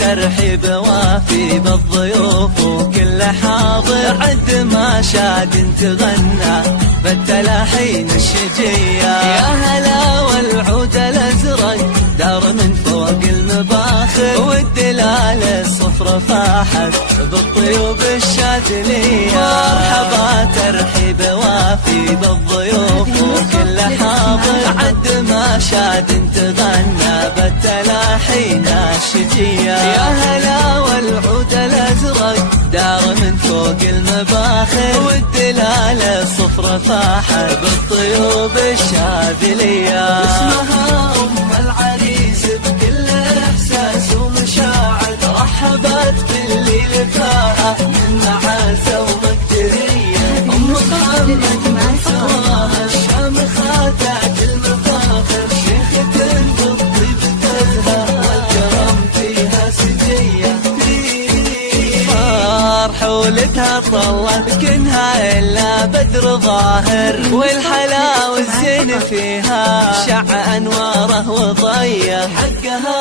ترحيب وافي بالضيوف وكل حاضر، عد ما شاد تغنى بالتلاحين الشجية. يا هلا والعود الازرق دار من فوق المباخر، والدلال الصفرة فاحت بالطيوب الشاذلية. مرحبا ترحيب وافي بالضيوف وكل حاضر، عد ما شاد تغنى بالتلاحين الشجية. يا هلا والعود الازرق دار من فوق المباخر، والدلال الصفرة فاحت بالطيوب الشاذلية. اسمها العريس بكل احساس ومشاعر، رحبت باللي لفاها من معازه ومقدريه. محمد من سواها الشامخه تاج المفاخر، شيخة بالطيب تزهى والكرم فيها سجيه. حولتها طلت كنها إلا بدر ظاهر، والحلا والزين فيها شع أنواره وضية. حقها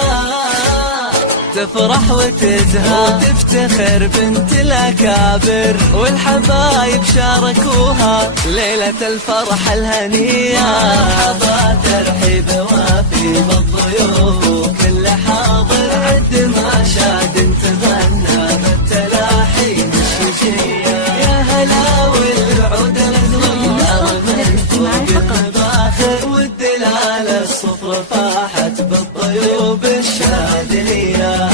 تفرح وتزهى وتفتخر بنت الأكابر، والحبايب شاركوها ليلة الفرح الهنية. مرحبا ترحيب وافي بالضيوف وكل حاضر، عد ما شاد تغنى بالتلاحين الشجية. يا هلا والعود الازرق دار من فوق المباخر، والدلال الصفرة فاحت بالطيوب الشاذلية.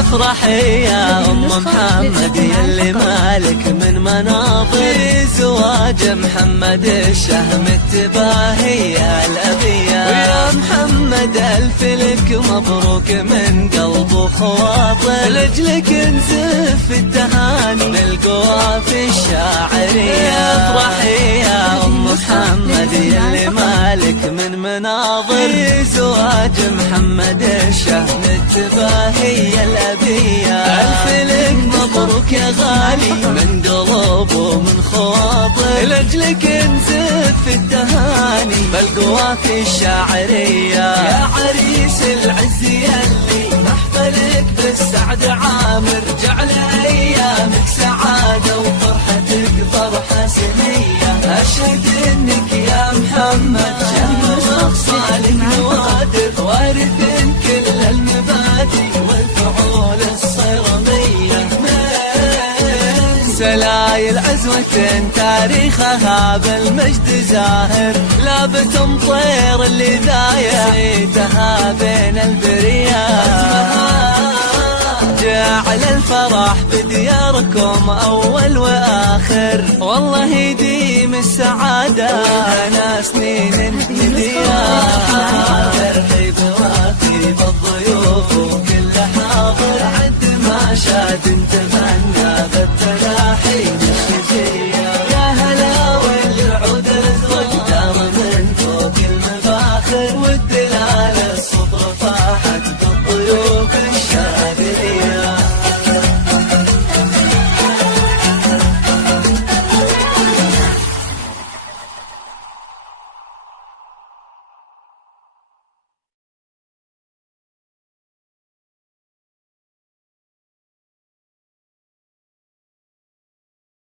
افرحي يا ام محمد يلي مالك من مناظر، زواج محمد الشهم التباهي الابيه. ويا محمد الف لك مبروك من قلب وخواطر، لاجلك نزف التهاني بالقوافي الشاعريه. افرحي يا ام محمد يلي مالك من مناظر، زواج محمد الشهم التباهي الأبية. ألف لك مبروك يا غالي من قلوب ومن خواطر، لأجلك نزف التهاني بالقوافي الشاعرية. يا عريس العز يلي محفلك بالسعد عامر، جعل أيامك سعادة وفرحتك فرحة سنية. أشهد إنك يا محمد شهم صالح نوادر، وارث كل المبادئ والفعول الصيرمية. سلايل عزوة تاريخها بالمجد زاهر، لابت مطير اللي ذايع صيتها بين البريات. جعل الفرح بدياركم أول وآخر، والله يديم السعادة لنا سنين نديا. ترحيب